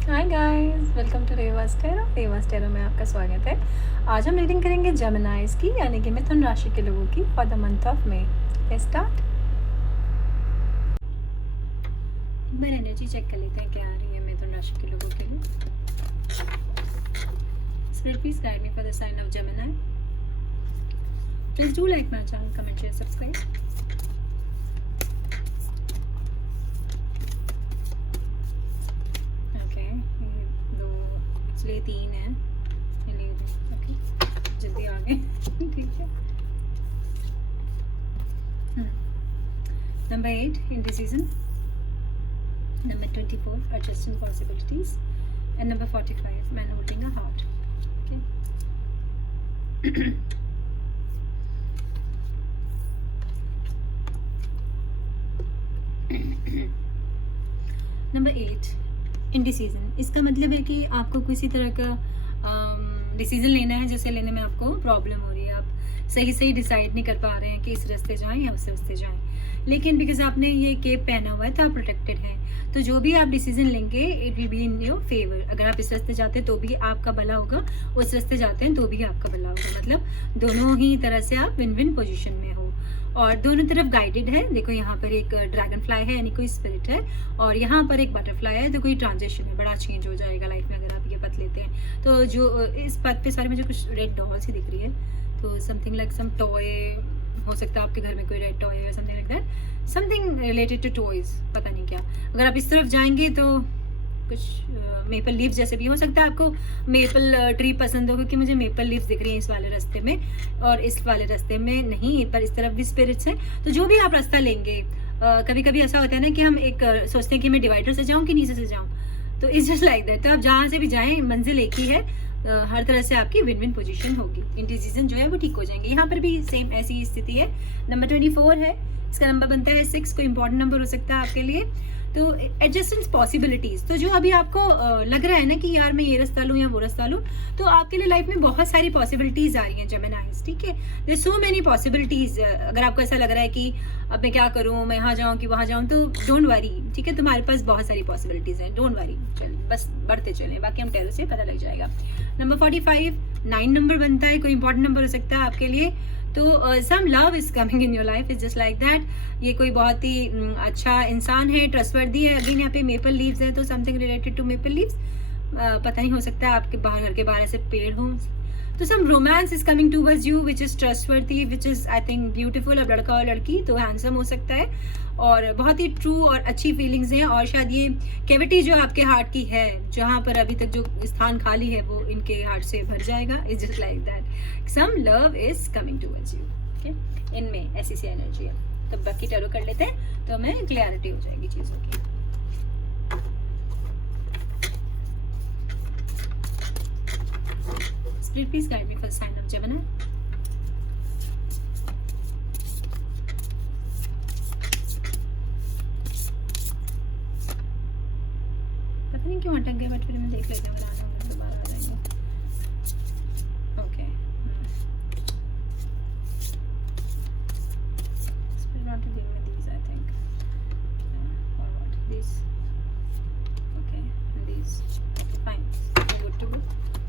Hi guys, welcome to Reva's tarot में आपका स्वागत है। आज हम रीडिंग करेंगे जेमिनाइज की यानी कि मिथुन राशि के लोगों की for the month of May. Let's start. एक बार एनर्जी चेक कर लेते हैं क्या आ रही है मिथुन राशि के लोगों के लिए। Spirit please guide me for the sign of Gemini. Please do like my channel, comment, share, subscribe. इसलिए 3 है। ओके, जल्दी आ गए। ठीक है। Number 8 indecision, number 24 adjusting possibilities, and number 45 man holding a heart. Okay. Number 8 indecision. इसका मतलब है कि आपको किसी तरह का डिसीजन लेना है जिसे लेने में आपको प्रॉब्लम हो रही है। आप सही सही डिसाइड नहीं कर पा रहे हैं कि इस रास्ते जाएं या उस रास्ते जाएं, लेकिन बिकॉज आपने ये केप पहना हुआ है तो आप प्रोटेक्टेड हैं। तो जो भी आप डिसीजन लेंगे it will be in your favour. अगर आप इस रास्ते जाते हैं तो भी आपका भला होगा, उस रास्ते जाते हैं तो भी आपका भला होगा। मतलब दोनों ही तरह से आप विन विन पोजिशन में हो और दोनों तरफ गाइडेड है। देखो यहाँ पर एक ड्रैगन फ्लाई है यानी कोई स्पिरिट है, और यहाँ पर एक बटरफ्लाई है तो कोई ट्रांजिशन है, बड़ा चेंज हो जाएगा लाइफ में अगर आप ये पथ लेते हैं। तो जो इस पथ पे सारे मुझे कुछ रेड डॉल्स ही दिख रही है, तो समथिंग लाइक सम टॉय हो सकता है आपके घर में कोई रेड टॉय या something like that, something related to toys, पता नहीं क्या। अगर आप इस तरफ जाएंगे तो कुछ मेपल लीव्स जैसे भी हो सकता है। आपको मेपल ट्री पसंद हो, क्योंकि मुझे मेपल लीव्स दिख रही हैं इस वाले रास्ते में, और इस वाले रास्ते में नहीं, पर इस तरफ भी स्पिरिट्स हैं। तो जो भी आप रास्ता लेंगे, कभी कभी ऐसा होता है ना कि हम एक सोचते हैं कि मैं डिवाइडर से जाऊँ कि नीचे से जाऊँ, तो इट्स जस्ट लाइक दैट। तो आप जहाँ से भी जाएं मंजिल एक ही है, हर तरह से आपकी विन विन पोजीशन होगी। इंडिसीजन जो है वो ठीक हो जाएंगे। यहाँ पर भी सेम ऐसी ही स्थिति है। नंबर 24 है, इसका नंबर बनता है 6। कोई इंपॉर्टेंट नंबर हो सकता है आपके लिए। तो एडजस्टेंस पॉसिबिलिटीज, तो जो अभी आपको लग रहा है ना कि यार मैं ये रास्ता लूँ या वो रास्ता लूँ, तो आपके लिए लाइफ में बहुत सारी पॉसिबिलिटीज आ रही हैं जेमिनाइज। ठीक है, देयर सो मेनी पॉसिबिलिटीज। अगर आपको ऐसा लग रहा है कि अब मैं क्या करूँ, मैं यहाँ जाऊँ कि वहाँ जाऊँ, तो डोंट वरी। ठीक है, तुम्हारे पास बहुत सारी पॉसिबिलिटीज हैं, डोंट वरी। चल बस बढ़ते चलें, बाकी हम टेरो से पता लग जाएगा। नंबर 45 9 नंबर बनता है, कोई इंपॉर्टेंट नंबर हो सकता है आपके लिए। तो some love is coming in your life, is just like that. ये कोई बहुत ही अच्छा इंसान है, ट्रस्टवर्दी है। अगेन यहाँ पे मेपल लीव्स है, तो something related to maple leaves, पता नहीं हो सकता है आपके बाहर घर के बाहर ऐसे पेड़ हों। तो some romance is coming towards you which is trustworthy, which is I think beautiful. अब लड़का और लड़की तो हैंडसम हो सकता है, और बहुत ही ट्रू और अच्छी फीलिंग्स हैं। और शायद ये कैविटी जो आपके हार्ट की है, जहाँ पर अभी तक जो स्थान खाली है, वो इनके हार्ट से भर जाएगा। Is just like that, some love is coming towards you. Okay, इनमें ऐसी सी एनर्जी है। तो बाकी टैरो कर लेते हैं तो हमें क्लियरिटी हो जाएगी चीज़ों की। Spirit, please guide me for the sign of Gemini. पता नहीं क्यों अटक गया, बट फिर मैं देख लेते हैं, बनाना होगा दोबारा आ जाएंगे। Okay, Spirit want to give me these, I think. Or what? These. Okay, and these. Okay, fine. We're good to go.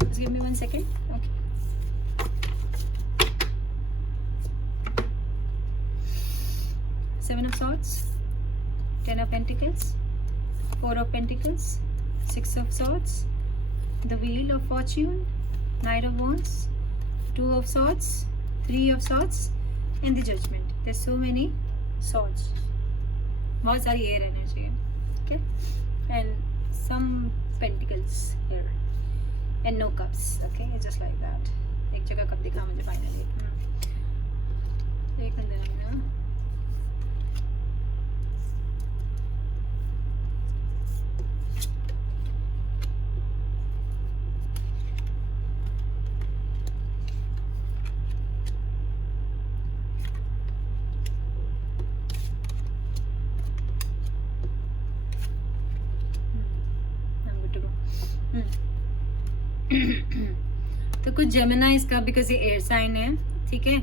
Just give me 1 second. Okay. Seven of Swords, 10 of Pentacles, 4 of Pentacles, 6 of Swords, the Wheel of Fortune, Knight of Wands, 2 of Swords, 3 of Swords, and the Judgment. There's so many swords. बहुत सारी air energy है, okay? And some pentacles here, and no cups. Okay, it's just like that. एक जगह cup दिखा मुझे finally. एक अंदर ना तो कुछ जेमिनाइज का, बिकॉज ये एयर साइन है, ठीक है,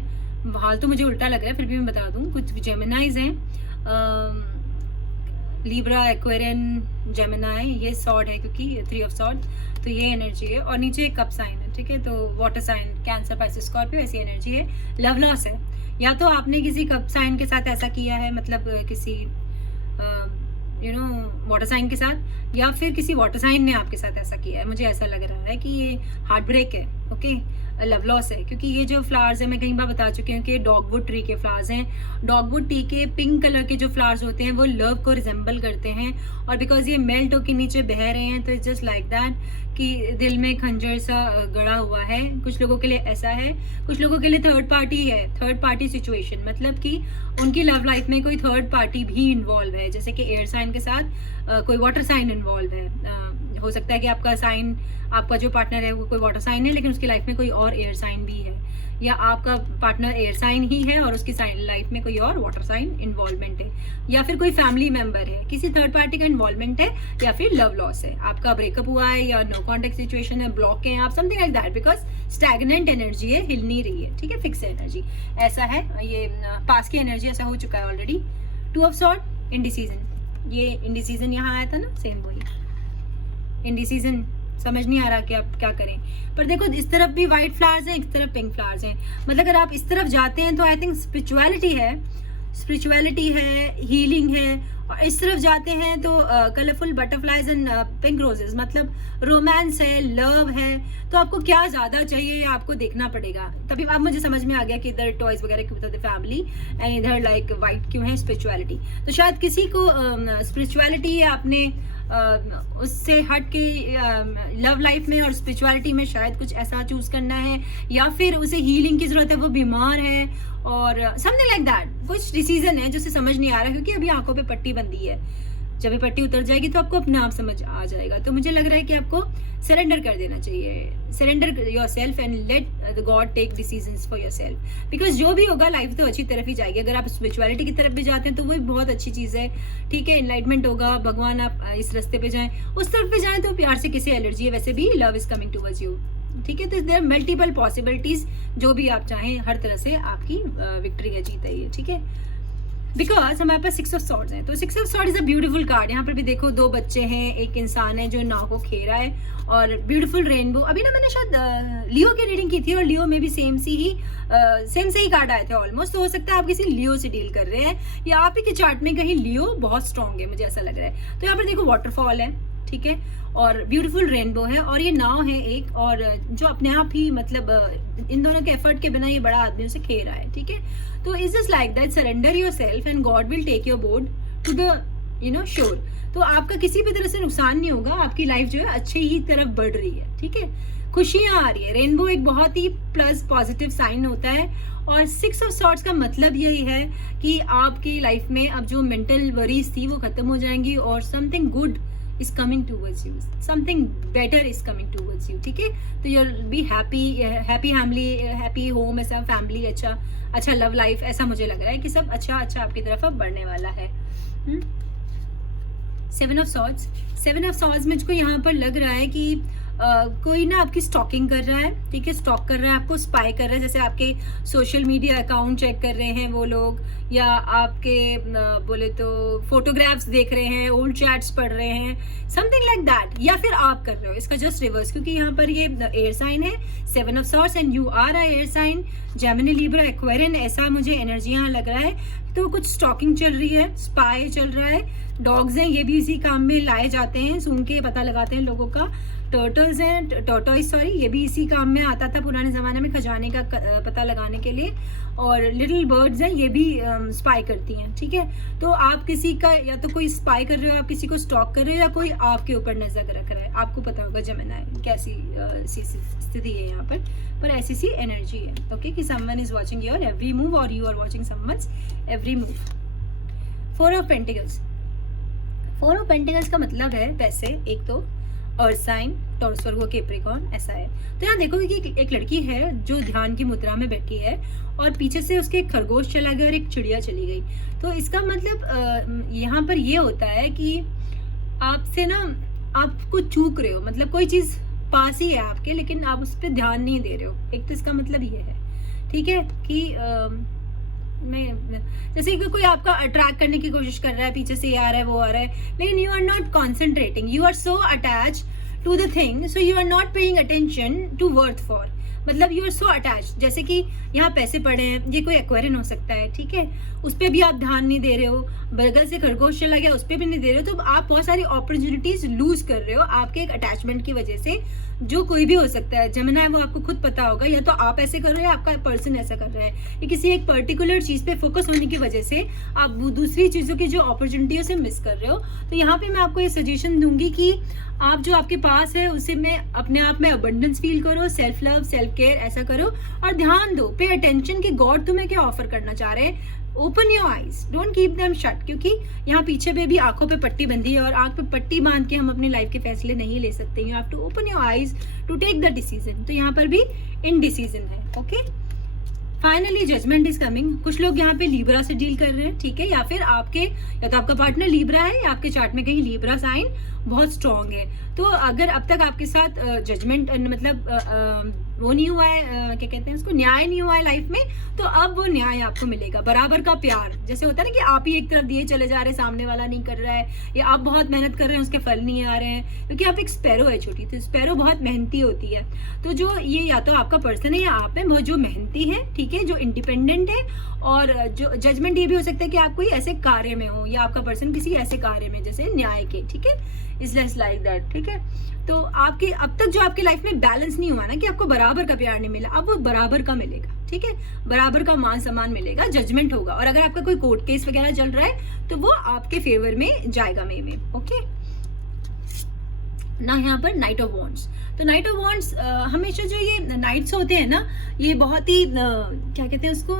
हाल तो मुझे उल्टा लग रहा है, फिर भी मैं बता दूं, कुछ जेमिनाइज हैं लिब्रा, एक्वेरियन, जेमिनाई, ये सॉर्ड है क्योंकि 3 ऑफ सॉर्ड, तो ये एनर्जी है। और नीचे एक कप साइन है, ठीक है, तो water sign, cancer, Pisces, Scorpio, ऐसी एनर्जी है। लव लॉस है, या तो आपने किसी कप साइन के साथ ऐसा किया है, मतलब किसी वाटर साइन के साथ, या फिर किसी वाटर साइन ने आपके साथ ऐसा किया है। मुझे ऐसा लग रहा है कि ये हार्ट ब्रेक है, ओके, लव लॉस है, क्योंकि ये जो फ्लावर्स है मैं कई बार बता चुकी हूँ कि डॉगवुड ट्री के फ्लावर्स हैं। डॉगवुड ट्री के पिंक कलर के जो फ्लावर्स होते हैं वो लव को रिजेंबल करते हैं, और बिकॉज ये मेल्ट होकर नीचे बह रहे हैं तो इट्स जस्ट लाइक दैट कि दिल में खंजर सा गड़ा हुआ है। कुछ लोगों के लिए ऐसा है, कुछ लोगों के लिए थर्ड पार्टी है, थर्ड पार्टी सिचुएशन, मतलब कि उनकी लव लाइफ में कोई थर्ड पार्टी भी इन्वॉल्व है, जैसे कि एयर साइन के साथ कोई वाटर साइन इन्वॉल्व है। हो सकता है कि आपका साइन, आपका जो पार्टनर है वो कोई वाटर साइन है लेकिन उसकी लाइफ में कोई और एयर साइन भी है, या आपका पार्टनर एयर साइन ही है और उसकी लाइफ में कोई और वाटर साइन इन्वॉल्वमेंट है, या फिर कोई फैमिली मेंबर है, किसी थर्ड पार्टी का इन्वॉल्वमेंट है, या फिर लव लॉस है, आपका ब्रेकअप हुआ है, या नो कॉन्टेक्ट सिचुएशन है, ब्लॉक है आप, something like that, because stagnant energy है, हिल नहीं रही है, ठीक है, फिक्स एनर्जी ऐसा है। ये पास की एनर्जी ऐसा हो चुका है ऑलरेडी। 2 ऑफ सॉर्ड, इंडिसीजन, ये इंडिसीजन यहाँ आया था ना, सेम वही इंडिसीजन। समझ नहीं आ रहा कि आप क्या करें, पर देखो इस तरफ भी वाइट फ्लावर्स हैं, इस तरफ पिंक फ्लावर्स हैं, मतलब अगर आप इस तरफ जाते हैं तो आई थिंक स्पिरिचुअलिटी है, हीलिंग है, और इस तरफ जाते हैं तो colourful butterflies and pink roses, मतलब रोमांस है, लव है। तो आपको क्या ज्यादा चाहिए ये आपको देखना पड़ेगा, तभी अब मुझे समझ में आ गया कि इधर टॉयज वगैरह क्यों होते फैमिली एंड इधर लाइक वाइट क्यों है, स्पिरिचुअलिटी। तो शायद किसी को स्पिरिचुअलिटी आपने उससे हट के लव लाइफ में और स्पिरिचुअलिटी में शायद कुछ ऐसा चूज करना है, या फिर उसे हीलिंग की जरूरत है, वो बीमार है, और समथिंग लाइक दैट, कुछ डिसीजन है जो उसे समझ नहीं आ रहा, क्योंकि अभी आंखों पे पट्टी बंधी है। जब ये पट्टी उतर जाएगी तो आपको अपने आप समझ आ जाएगा। तो मुझे लग रहा है कि आपको सरेंडर कर देना चाहिए, surrender your self and let the god take decisions for your self, because जो भी होगा लाइफ तो अच्छी तरफ ही जाएगी। अगर आप स्पिरिचुअलिटी की तरफ भी जाते हैं तो वो बहुत अच्छी चीज़ है, ठीक है, इनलाइटमेंट होगा, भगवान आप इस रास्ते पे जाएं, उस तरफ पे जाएं तो प्यार से किसी एलर्जी है, वैसे भी love is coming towards you, ठीक है। तो देयर मल्टीपल पॉसिबिलिटीज, जो भी आप चाहें हर तरह से आपकी विक्ट्री है, जीत है ये, ठीक है। बिकॉज हमारे पास 6 ऑफ सॉर्ड्स हैं, तो 6 of sword is a beautiful card. यहाँ पर भी देखो 2 बच्चे हैं, एक इंसान है जो नाव को खेल रहा है, और ब्यूटीफुल रेनबो। अभी ना मैंने शायद लियो की रीडिंग की थी, और लियो में भी सेम से ही कार्ड आए थे ऑलमोस्ट। तो हो सकता है आप किसी लियो से डील कर रहे हैं, या आप ही के चार्ट में कहीं लियो बहुत स्ट्रॉन्ग है, मुझे ऐसा लग रहा है। तो यहाँ पर देखो वाटरफॉल है, ठीक है, और ब्यूटीफुल रेनबो है, और ये नाव है एक, और जो अपने आप ही मतलब इन दोनों के एफर्ट के बिना ये बड़ा आदमी उसे खेल रहा है, ठीक है। तो is just like that, surrender your self and god will take your boat to the shore. तो आपका किसी भी तरह से नुकसान नहीं होगा, आपकी लाइफ जो है अच्छी ही तरफ बढ़ रही है, ठीक है, खुशियां आ रही है। रेनबो एक बहुत ही प्लस पॉजिटिव साइन होता है, और 6 ऑफ सॉर्ड्स का मतलब यही है कि आपकी लाइफ में अब जो मेंटल वरीज थी वो खत्म हो जाएंगी, और something good is coming towards you, something better is coming towards you, ठीक है। तो you'll be happy family, happy home, ऐसा फैमिली, अच्छा लव लाइफ, ऐसा मुझे लग रहा है कि सब अच्छा आपकी तरफ अब बढ़ने वाला है। 7 ऑफ सॉर्ड्स मुझको यहाँ पर लग रहा है कि कोई ना आपकी स्टॉकिंग कर रहा है, ठीक है, स्टॉक कर रहा है, आपको स्पाई कर रहा है, जैसे आपके सोशल मीडिया अकाउंट चेक कर रहे हैं वो लोग, या आपके बोले तो फोटोग्राफ्स देख रहे हैं, ओल्ड चैट्स पढ़ रहे हैं, समथिंग लाइक दैट, या फिर आप कर रहे हो इसका जस्ट रिवर्स, क्योंकि यहाँ पर ये एयर साइन है, 7 of swords, and you are a air sign, Gemini, Libra, Aquarian, ऐसा मुझे एनर्जी यहाँ लग रहा है। तो कुछ स्टॉकिंग चल रही है, स्पाई चल रहा है, डॉग्स हैं, ये भी इसी काम में लाए जाते हैं, सूंघ के पता लगाते हैं लोगों का। टर्टल्स हैं, टॉर्टोइस सॉरी, ये भी इसी काम में आता था पुराने ज़माने में, खजाने का पता लगाने के लिए। और लिटिल बर्ड्स हैं, ये भी स्पाई करती हैं, ठीक है। तो आप किसी का, या तो कोई स्पाई कर रहे हो, आप किसी को स्टॉक कर रहे हो, या कोई आपके ऊपर नजर रख रहा है। आपको पता होगा जेमिनी कैसी स्थिति है यहाँ पर ऐसी सी एनर्जी है, ओके, कि someone is watching your every move, और you are watching someone's every move. 4 of pentacles का मतलब है पैसे, एक तो, और साइन टॉरस, वर्गो, कैप्रिकॉर्न, ऐसा है। तो यहाँ देखो कि एक लड़की है जो ध्यान की मुद्रा में बैठी है, और पीछे से उसके एक खरगोश चला गया और एक चिड़िया चली गई। तो इसका मतलब यहाँ पर ये होता है कि आपसे ना आप कुछ चूक रहे हो, मतलब कोई चीज पास ही है आपके, लेकिन आप उस पर ध्यान नहीं दे रहे हो। एक तो इसका मतलब ये है, ठीक है, कि मैं जैसे कि कोई आपका अट्रैक्ट करने की कोशिश कर रहा है, पीछे से ये आ रहा है वो आ रहा है, लेकिन you are not concentrating, you are so attach to the thing, so you are not paying attention to worth for, मतलब यू आर सो अटैच। जैसे कि यहाँ पैसे पड़े हैं, ये कोई एक्वेरियन हो सकता है, ठीक है, उस पर भी आप ध्यान नहीं दे रहे हो, बगल से खरगोश चला गया उस पर भी नहीं दे रहे हो, तो आप बहुत सारी अपॉर्चुनिटीज लूज कर रहे हो आपके एक अटैचमेंट की वजह से, जो कोई भी हो सकता है। जेमिनी वो आपको खुद पता होगा, या तो आप ऐसे कर रहे हो या आपका पर्सन ऐसा कर रहा है, या किसी एक पर्टिकुलर चीज पे फोकस होने की वजह से आप दूसरी चीजों की जो अपॉर्चुनिटी है उसे मिस कर रहे हो। तो यहाँ पे मैं आपको ये सजेशन दूंगी कि आप जो आपके पास है उसे में अपने आप में अबंडेंस फील करो, सेल्फ लव, सेल्फ केयर ऐसा करो, और ध्यान दो, पे अटेंशन कि गॉड तुम्हें क्या ऑफर करना चाह रहे हैं। Open your eyes, don't keep them shut, क्योंकि यहाँ पीछे पे भी आंखों पे पट्टी बंधी है, और आंख पे पट्टी बांध के हम अपनी लाइफ के फैसले नहीं ले सकते। You have to open your eyes to take the decision. तो यहाँ पर भी इनडिसीजन है। Okay, finally judgement is coming. कुछ लोग यहाँ पे लिब्रा से डील कर रहे हैं, ठीक है, या फिर आपके, या तो आपका पार्टनर लिब्रा है या आपके चार्ट में कहीं लिब्रा साइन बहुत स्ट्रॉन्ग है। तो अगर अब तक आपके साथ जजमेंट मतलब वो नहीं हुआ है, क्या कहते हैं उसको, न्याय नहीं हुआ है लाइफ में, तो अब वो न्याय आपको मिलेगा। बराबर का प्यार, जैसे होता है ना कि आप ही एक तरफ दिए चले जा रहे हैं, सामने वाला नहीं कर रहा है, या आप बहुत मेहनत कर रहे हैं उसके फल नहीं आ रहे हैं, क्योंकि आप एक स्पैरो है छोटी, तो स्पैरो बहुत मेहनती होती है। तो जो ये या तो आपका पर्सन है या आप है, वो जो मेहनती है, ठीक है, जो इंडिपेंडेंट है, और जो जजमेंट ये भी हो सकता है कि आप कोई ऐसे कार्य में हो, या आपका पर्सन किसी ऐसे कार्य में जैसे न्याय के, ठीक है, इज लेस लाइक दैट, ठीक है। तो आपके अब तक जो आपकी लाइफ में बैलेंस नहीं हुआ ना, कि आपको बराबर का प्यार नहीं मिला, अब वो बराबर का मिलेगा, ठीक है, बराबर का मान सम्मान मिलेगा, जजमेंट होगा। और अगर आपका कोई कोर्ट केस वगैरह चल रहा है तो वो आपके फेवर में जाएगा मे में। ओके ना, यहाँ पर नाइट ऑफ वॉन्ड्स। तो नाइट ऑफ वॉन्ड्स हमेशा जो ये नाइट्स होते हैं ना, ये बहुत ही क्या कहते हैं उसको,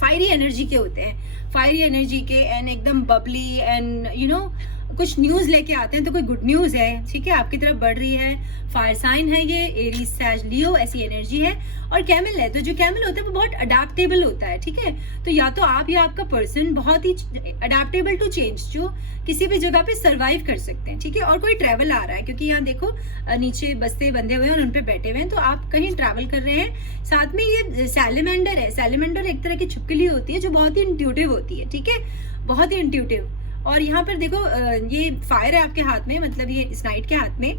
फायरी एनर्जी के होते हैं, फायरी एनर्जी के, एंड एकदम बबली, एंड यू नो कुछ न्यूज लेके आते हैं, तो कोई गुड न्यूज है, ठीक है, आपकी तरफ बढ़ रही है। फायर साइन है ये, एरीज, सैज, लियो ऐसी एनर्जी है। और कैमल है, तो जो कैमल होता है वो बहुत अडेप्टेबल होता है, ठीक है। तो या तो आप या आपका पर्सन बहुत ही अडेप्टेबल टू चेंज, जो किसी भी जगह पे सरवाइव कर सकते हैं, ठीक है। और कोई ट्रैवल आ रहा है, क्योंकि यहाँ देखो नीचे बस्ते बंधे हुए हैं और उन पे बैठे हुए हैं, तो आप कहीं ट्रैवल कर रहे हैं। साथ में ये सैलेमेंडर है, सैलेमेंडर एक तरह की छिपकली होती है जो बहुत ही इंट्यूटिव होती है, ठीक है, बहुत ही इंट्यूटिव। और यहाँ पर देखो ये फायर है आपके हाथ में, मतलब ये इस नाइट के हाथ में,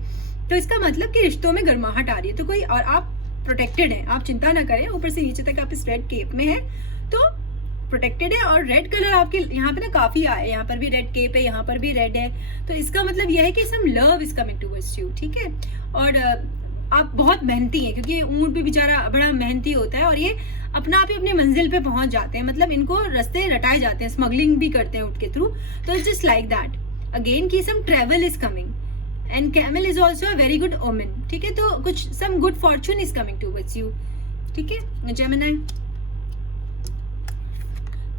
तो इसका मतलब कि रिश्तों में गर्माहट आ रही है, तो कोई, और आप प्रोटेक्टेड हैं, आप चिंता ना करें, ऊपर से नीचे तक आप इस रेड केप में हैं, तो प्रोटेक्टेड है। और रेड कलर आपके यहाँ पे ना काफी आए, यहाँ पर भी रेड केप है, यहाँ पर भी रेड है, तो इसका मतलब यह है कि some love is coming towards you, ठीक है। और आप बहुत मेहनती हैं, क्योंकि ऊंट भी बेचारा बड़ा मेहनती होता है, और ये अपना आप ही अपनी मंजिल पे पहुंच जाते हैं, मतलब इनको रास्ते रटाए जाते हैं, स्मगलिंग भी करते हैं ऊंट के थ्रू। तो जस्ट लाइक दैट अगेन की some travel is coming, and camel is also a very good omen, ठीक है। तो कुछ some good fortune is coming towards you, ठीक है। Gemini,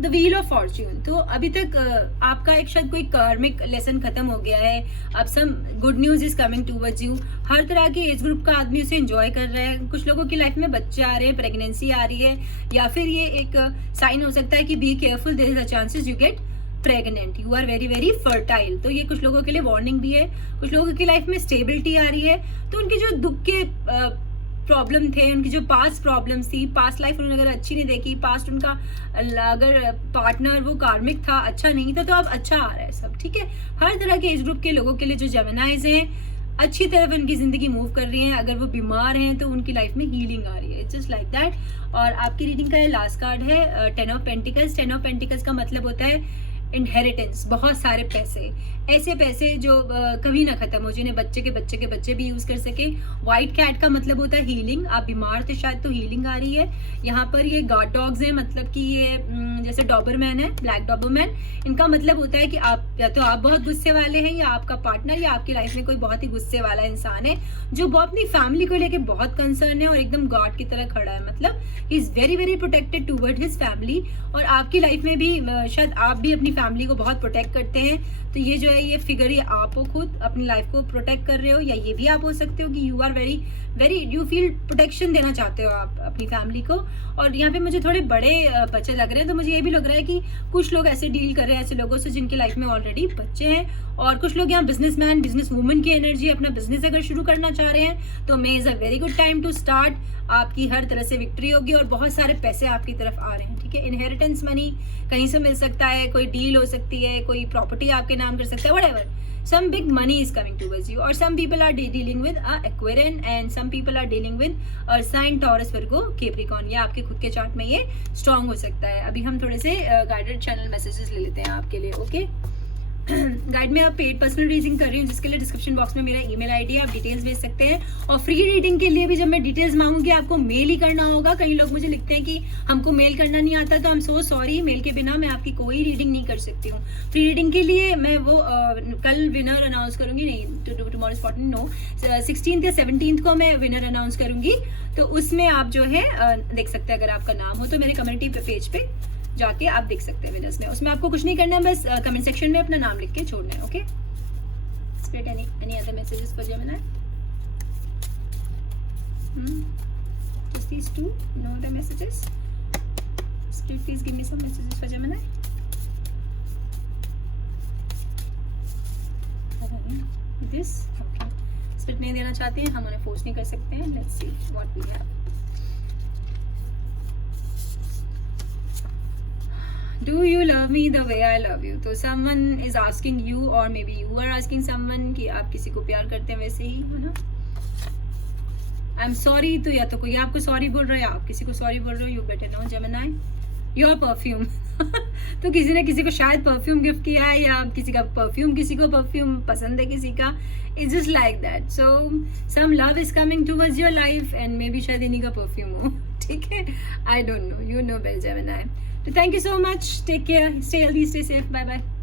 the wheel of fortune. तो अभी तक आपका एक शायद कोई कार्मिक लेसन खत्म हो गया है, अब some good news is coming towards you. हर तरह के एज ग्रुप का आदमी उसे एंजॉय कर रहा है। कुछ लोगों की लाइफ में बच्चे आ रहे हैं, प्रेगनेंसी आ रही है, या फिर ये एक साइन हो सकता है कि be careful, there is a chances you get pregnant, you are very very fertile. तो ये कुछ लोगों के लिए वार्निंग भी है। कुछ लोगों की लाइफ में स्टेबिलिटी आ रही है, तो उनके जो दुख के प्रॉब्लम थे, उनकी जो पास्ट प्रॉब्लम्स थी, पास्ट लाइफ उन्होंने अगर अच्छी नहीं देखी, पास्ट उनका अगर पार्टनर वो कार्मिक था, अच्छा नहीं था, तो अब अच्छा आ रहा है सब, ठीक है। हर तरह के एज ग्रुप के लोगों के लिए जो जेमिनाइज हैं अच्छी तरफ उनकी जिंदगी मूव कर रही हैं। अगर वो बीमार हैं तो उनकी लाइफ में हीलिंग आ रही है, इट्स जस्ट लाइक दैट। और आपकी रीडिंग का ये लास्ट कार्ड है 10 ऑफ पेंटिकल्स। 10 ऑफ पेंटिकल्स का मतलब होता है इनहेरिटेंस, बहुत सारे पैसे, ऐसे पैसे जो कभी ना खत्म हो, जिन्हें बच्चे के बच्चे के बच्चे भी यूज कर सके। व्हाइट कैट का मतलब होता है हीलिंग, आप बीमार थे शायद तो हीलिंग आ रही है। यहाँ पर ये गार्ड डॉग्स हैं, मतलब कि ये जैसे डॉबरमैन है, ब्लैक डॉबरमैन, इनका मतलब होता है कि आप या तो आप बहुत गुस्से वाले हैं, या आपका पार्टनर या आपकी लाइफ में कोई बहुत ही गुस्से वाला इंसान है जो बहुत अपनी फैमिली को लेके बहुत कंसर्न है और एकदम गॉड की तरह खड़ा है, मतलब he is very very protected toward his family. और आपकी लाइफ में भी शायद आप भी अपनी फैमिली को बहुत प्रोटेक्ट करते हैं। तो ये जो है ये फिगर, ये आप हो खुद अपनी लाइफ को प्रोटेक्ट कर रहे हो, या ये भी आप हो सकते हो कि you are very very you feel protection देना चाहते हो आप अपनी फैमिली को। और यहाँ पे मुझे थोड़े बड़े बच्चे लग रहे हैं, तो मुझे ये भी लग रहा है कि कुछ लोग ऐसे डील कर रहे हैं ऐसे लोगों से जिनकी लाइफ में ऑलरेडी बच्चे हैं। और कुछ लोग यहाँ बिजनेसमैन, बिजनेस वुमन की एनर्जी, अपना बिजनेस अगर शुरू करना चाह रहे हैं तो May is a very good time to start. आपकी हर तरह से विक्ट्री होगी और बहुत सारे पैसे आपकी तरफ आ रहे हैं। ठीक है। इनहेरिटेंस मनी कहीं से मिल सकता है, कोई डील हो सकती है, कोई प्रॉपर्टी आपके नाम कर सकता है, whatever, some big money is coming towards you, or some people are dealing with a Aquarian and some people are dealing with Earth sign, Taurus, Virgo, Capricorn। या आपके खुद के चार्ट में ये स्ट्रांग हो सकता है। अभी हम थोड़े से गाइडेड चैनल मैसेजेस ले लेते हैं आपके लिए, ओके। गाइड में आप पेड पर्सनल रीडिंग कर रही हूँ, जिसके लिए डिस्क्रिप्शन बॉक्स में मेरा ईमेल आईडी है, आप डिटेल्स भेज सकते हैं। और फ्री रीडिंग के लिए भी जब मैं डिटेल्स मांगूंगी आपको मेल ही करना होगा। कई लोग मुझे लिखते हैं कि हमको मेल करना नहीं आता, तो I am so sorry, mail के बिना मैं आपकी कोई रीडिंग नहीं कर सकती हूँ। फ्री रीडिंग के लिए मैं वो कल विनर अनाउंस करूंगी, नहीं टुमारो इज 14, नो 16 या 17 को मैं विनर अनाउंस करूंगी। तो उसमें आप जो है देख सकते हैं, अगर आपका नाम हो तो मेरे कम्युनिटी पेज पे जाके आप देख सकते हैं विनर्स में। उसमें आपको कुछ नहीं करना है, बस कमेंट सेक्शन में अपना नाम लिख के छोड़ना है, okay. Split any other messages for Gemini? Just these two, no other messages? Split, please give me some messages for Gemini. This, okay. Split नहीं देना चाहती हैं, हम उन्हें फोर्स नहीं कर सकते हैं। Let's see what we have. Do you love me the way I love you? तो someone is asking you, or maybe you are asking someone कि आप किसी को प्यार करते हैं वैसे ही, है ना? I'm sorry, तो या तो कोई आपको सॉरी बोल रहा है या आप किसी को सॉरी बोल रहे हो। You better know Gemini, your perfume। तो किसी ने किसी को शायद परफ्यूम गिफ्ट किया है, या किसी का परफ्यूम, किसी को परफ्यूम पसंद है किसी का। It's just like that. So some love is coming towards your life and maybe शायद इन्हीं का परफ्यूम हो, ठीक है। I don't know, you know better Gemini। So thank you so much, take care, stay healthy, stay safe, bye bye।